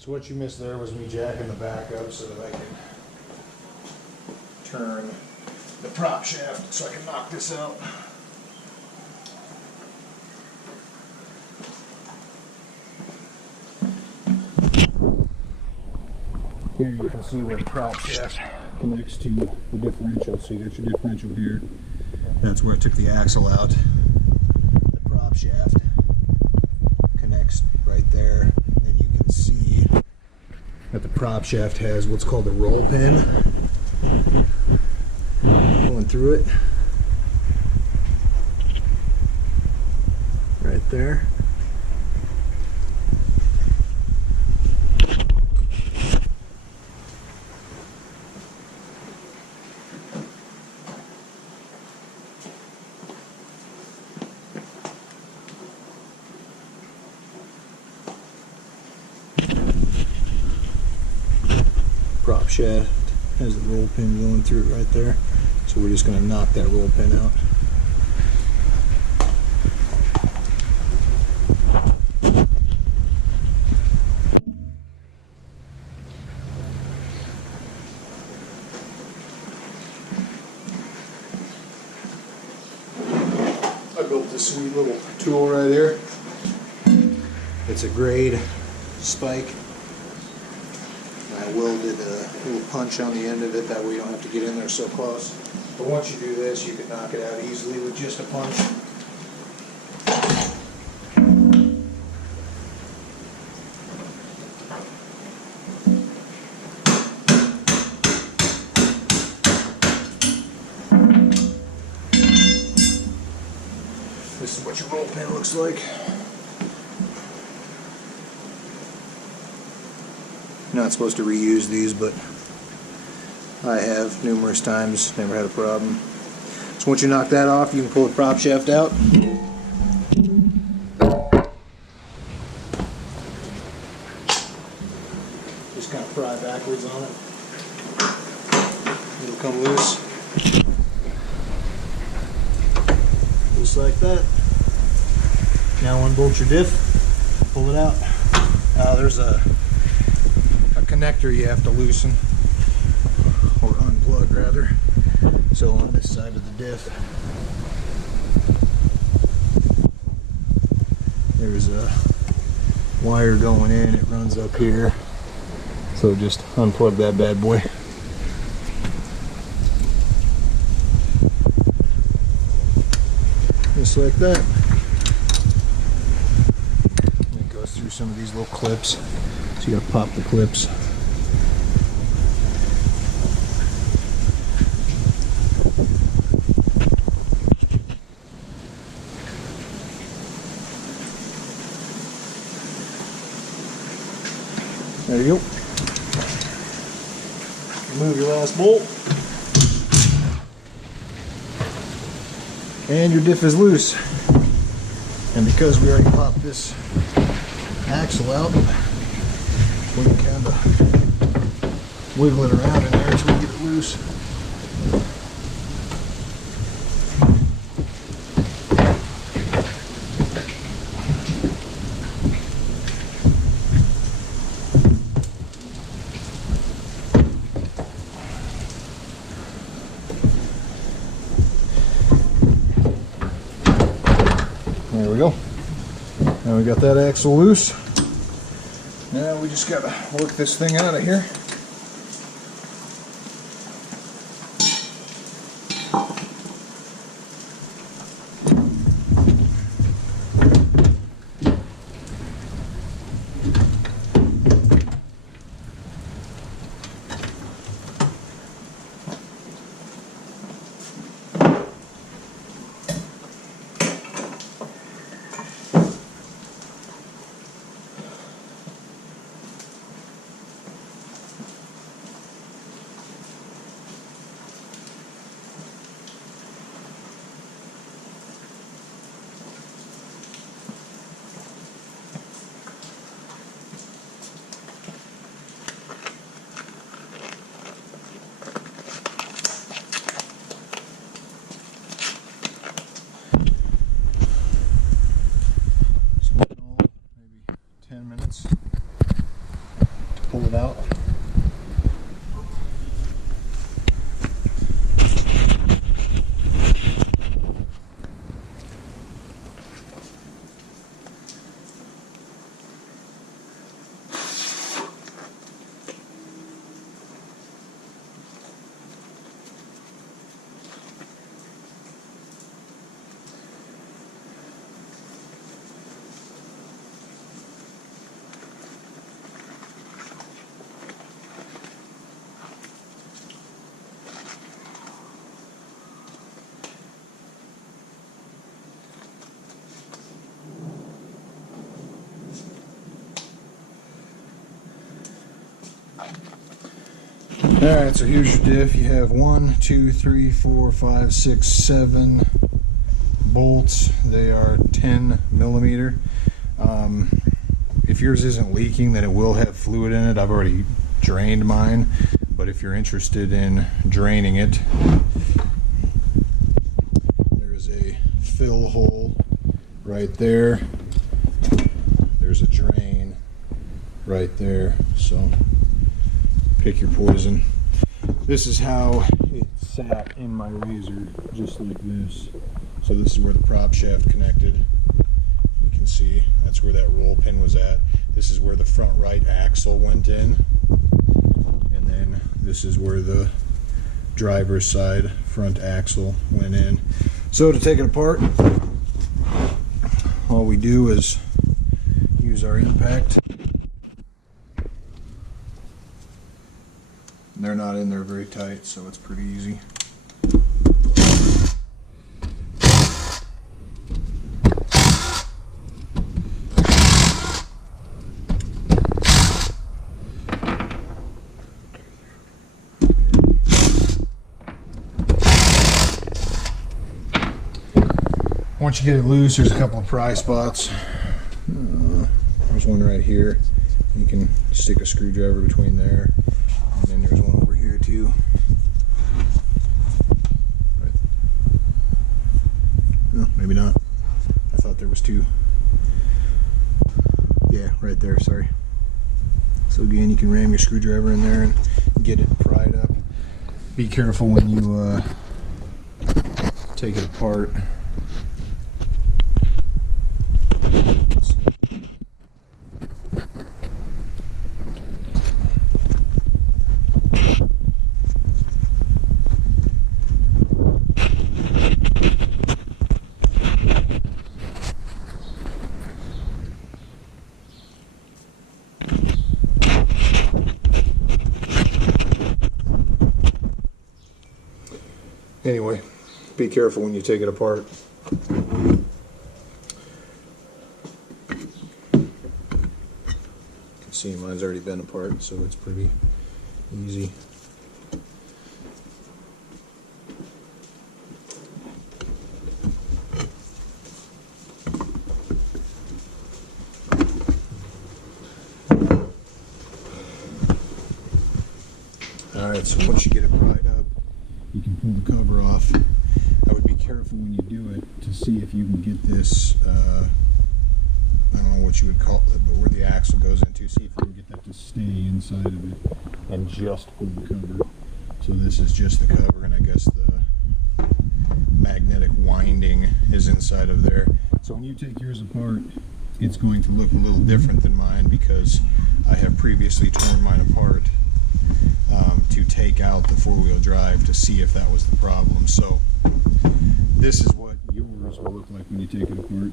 So what you missed there was me jacking the back up so that I can turn the prop shaft so I can knock this out. Here you can see where the prop shaft connects to the differential. So you got your differential here. That's where I took the axle out. The prop shaft connects right there. And you can see that the prop shaft has what's called a roll pin going through it. Right there. Prop shaft has a roll pin going through it right there, so we're just going to knock that roll pin out. I built this sweet little tool right here. It's a grade spike. I welded a little punch on the end of it, that way you don't have to get in there so close. But once you do this, you can knock it out easily with just a punch. This is what your roll pin looks like. Not supposed to reuse these, but I have numerous times, never had a problem. So once you knock that off, you can pull the prop shaft out. Just kind of pry backwards on it. It'll come loose. Just like that. Now unbolt your diff, pull it out. There's a connector you have to loosen, or unplug rather. So on this side of the diff, there's a wire going in, it runs up here. So just unplug that bad boy. Just like that. And it goes through some of these little clips. So you gotta pop the clips. There you go. Remove your last bolt. And your diff is loose. And because we already popped this axle out, we can kind of wiggle it around in there until we get it loose. There we go. Now we got that axle loose. Now we just gotta work this thing out of here. pull it out. Alright, so here's your diff. You have 1, 2, 3, 4, 5, 6, 7 bolts. They are 10 millimeter. If yours isn't leaking, then it will have fluid in it. I've already drained mine, but if you're interested in draining it, there is a fill hole right there. There's a drain right there, so pick your poison. This is how it sat in my razor, just like this. So this is where the prop shaft connected. You can see that's where that roll pin was at. This is where the front right axle went in. And then this is where the driver's side front axle went in. So to take it apart, all we do is use our impact. They're not in there very tight, so it's pretty easy. Once you get it loose, there's a couple of pry spots. There's one right here. You can stick a screwdriver between there. And then there's one over here too. Right. No, maybe not. I thought there was two. Yeah, right there, sorry. So again, you can ram your screwdriver in there and get it pried up. Be careful when you take it apart. Anyway, be careful when you take it apart. You can see mine's already been apart, so it's pretty easy. Alright, so once you get it pried up, you can pull the cover off. I would be careful when you do it to see if you can get this, I don't know what you would call it, but where the axle goes into, see if you can get that to stay inside of it and just pull the cover. So this is just the cover, and I guess the magnetic winding is inside of there. So when you take yours apart, it's going to look a little different than mine because I have previously torn mine apart to take out the four-wheel drive to see if that was the problem. So this is what yours will look like when you take it apart.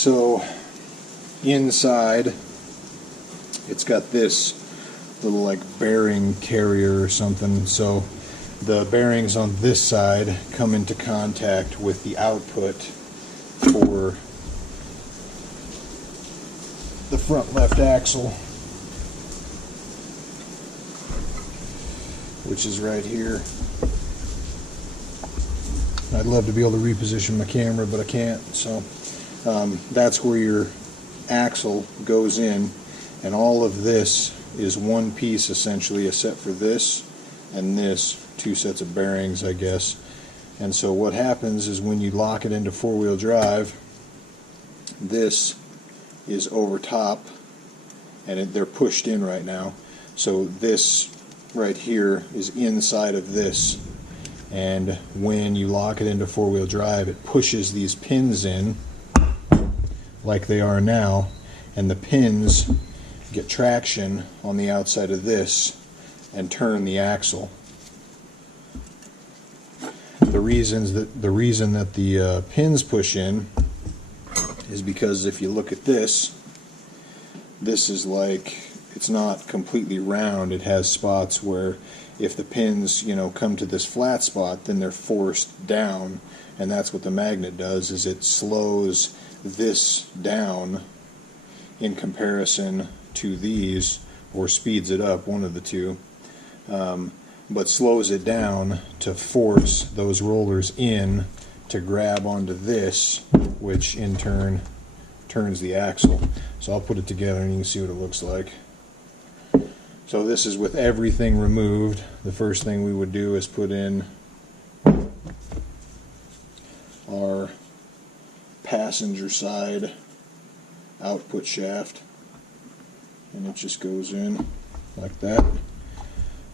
So inside it's got this little like bearing carrier or something, so the bearings on this side come into contact with the output for the front left axle, which is right here. I'd love to be able to reposition my camera, but I can't. So that's where your axle goes in, and all of this is one piece essentially, except for this and this, two sets of bearings, I guess. And so what happens is when you lock it into four-wheel drive, this is over top, and they're pushed in right now. So this right here is inside of this, and when you lock it into four-wheel drive, it pushes these pins in like they are now, and the pins get traction on the outside of this and turn the axle. The reason that the pins push in is because if you look at this is like, it's not completely round. It has spots where if the pins, you know, come to this flat spot, then they're forced down, and that's what the magnet does, is it slows this down in comparison to these, or speeds it up, one of the two, but slows it down to force those rollers in to grab onto this, which in turn turns the axle. So I'll put it together and you can see what it looks like. So this is with everything removed. The first thing we would do is put in our passenger side output shaft, and it just goes in like that. And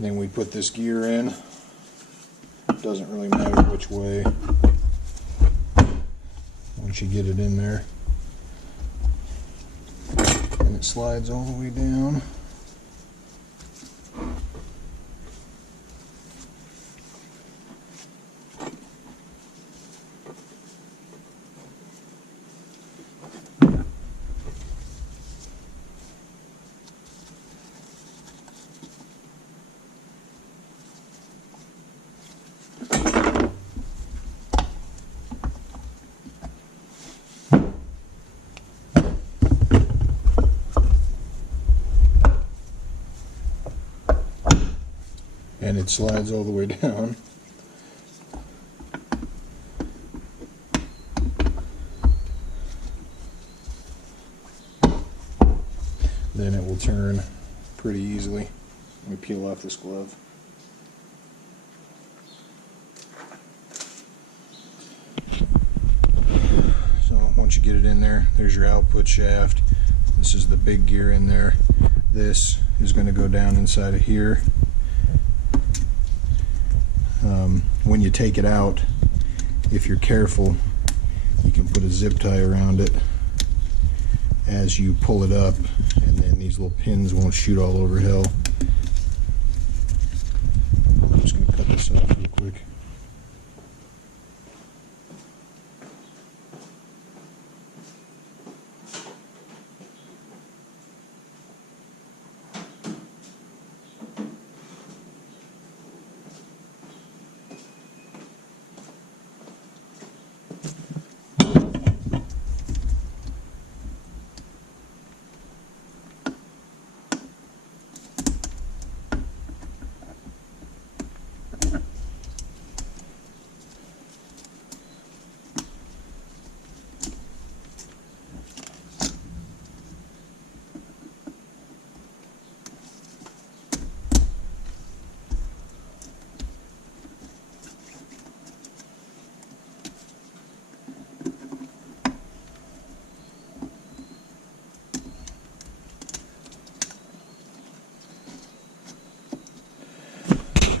then we put this gear in. It doesn't really matter which way once you get it in there, and it slides all the way down. And it slides all the way down. Then it will turn pretty easily. Let me peel off this glove. So once you get it in there, there's your output shaft. This is the big gear in there. This is going to go down inside of here. When you take it out, if you're careful, you can put a zip tie around it as you pull it up, and then these little pins won't shoot all over hell. I'm just going to cut this off real quick.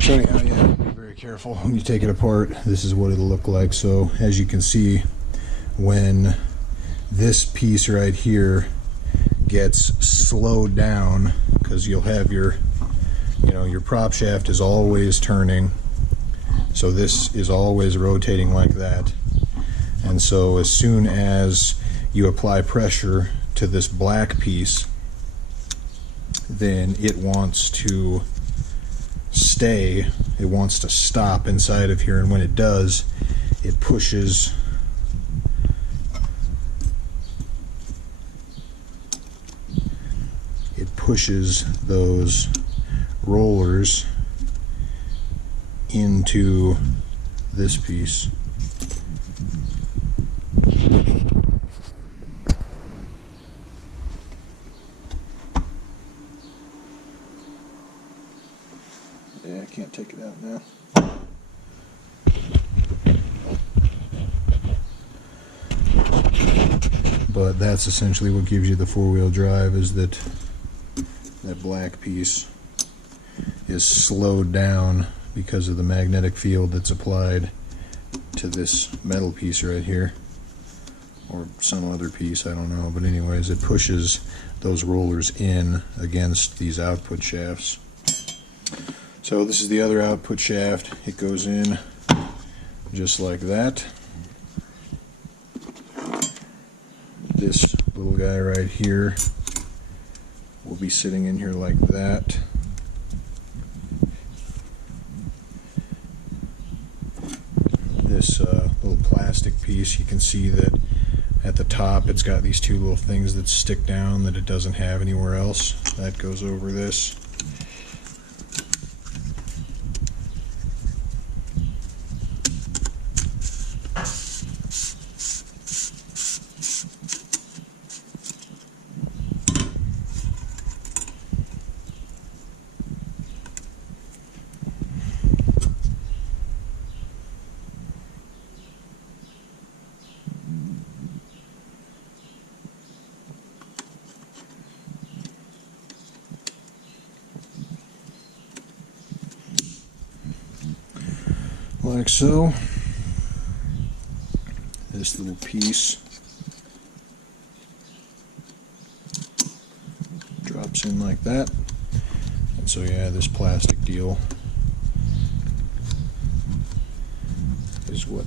So anyhow, yeah, be very careful when you take it apart. This is what it'll look like. So as you can see, when this piece right here gets slowed down, because you'll have your, you know, your prop shaft is always turning, so this is always rotating like that. And so as soon as you apply pressure to this black piece, then it wants to stay, it wants to stop inside of here, and when it does, it pushes those rollers into this piece. Yeah, I can't take it out now. But that's essentially what gives you the four-wheel drive, is that black piece is slowed down because of the magnetic field that's applied to this metal piece right here, or some other piece, I don't know, but anyways, it pushes those rollers in against these output shafts. So this is the other output shaft. It goes in just like that. This little guy right here will be sitting in here like that. This little plastic piece, you can see that at the top it's got these two little things that stick down that it doesn't have anywhere else. That goes over this. Like so. This little piece drops in like that, and so yeah, this plastic deal is what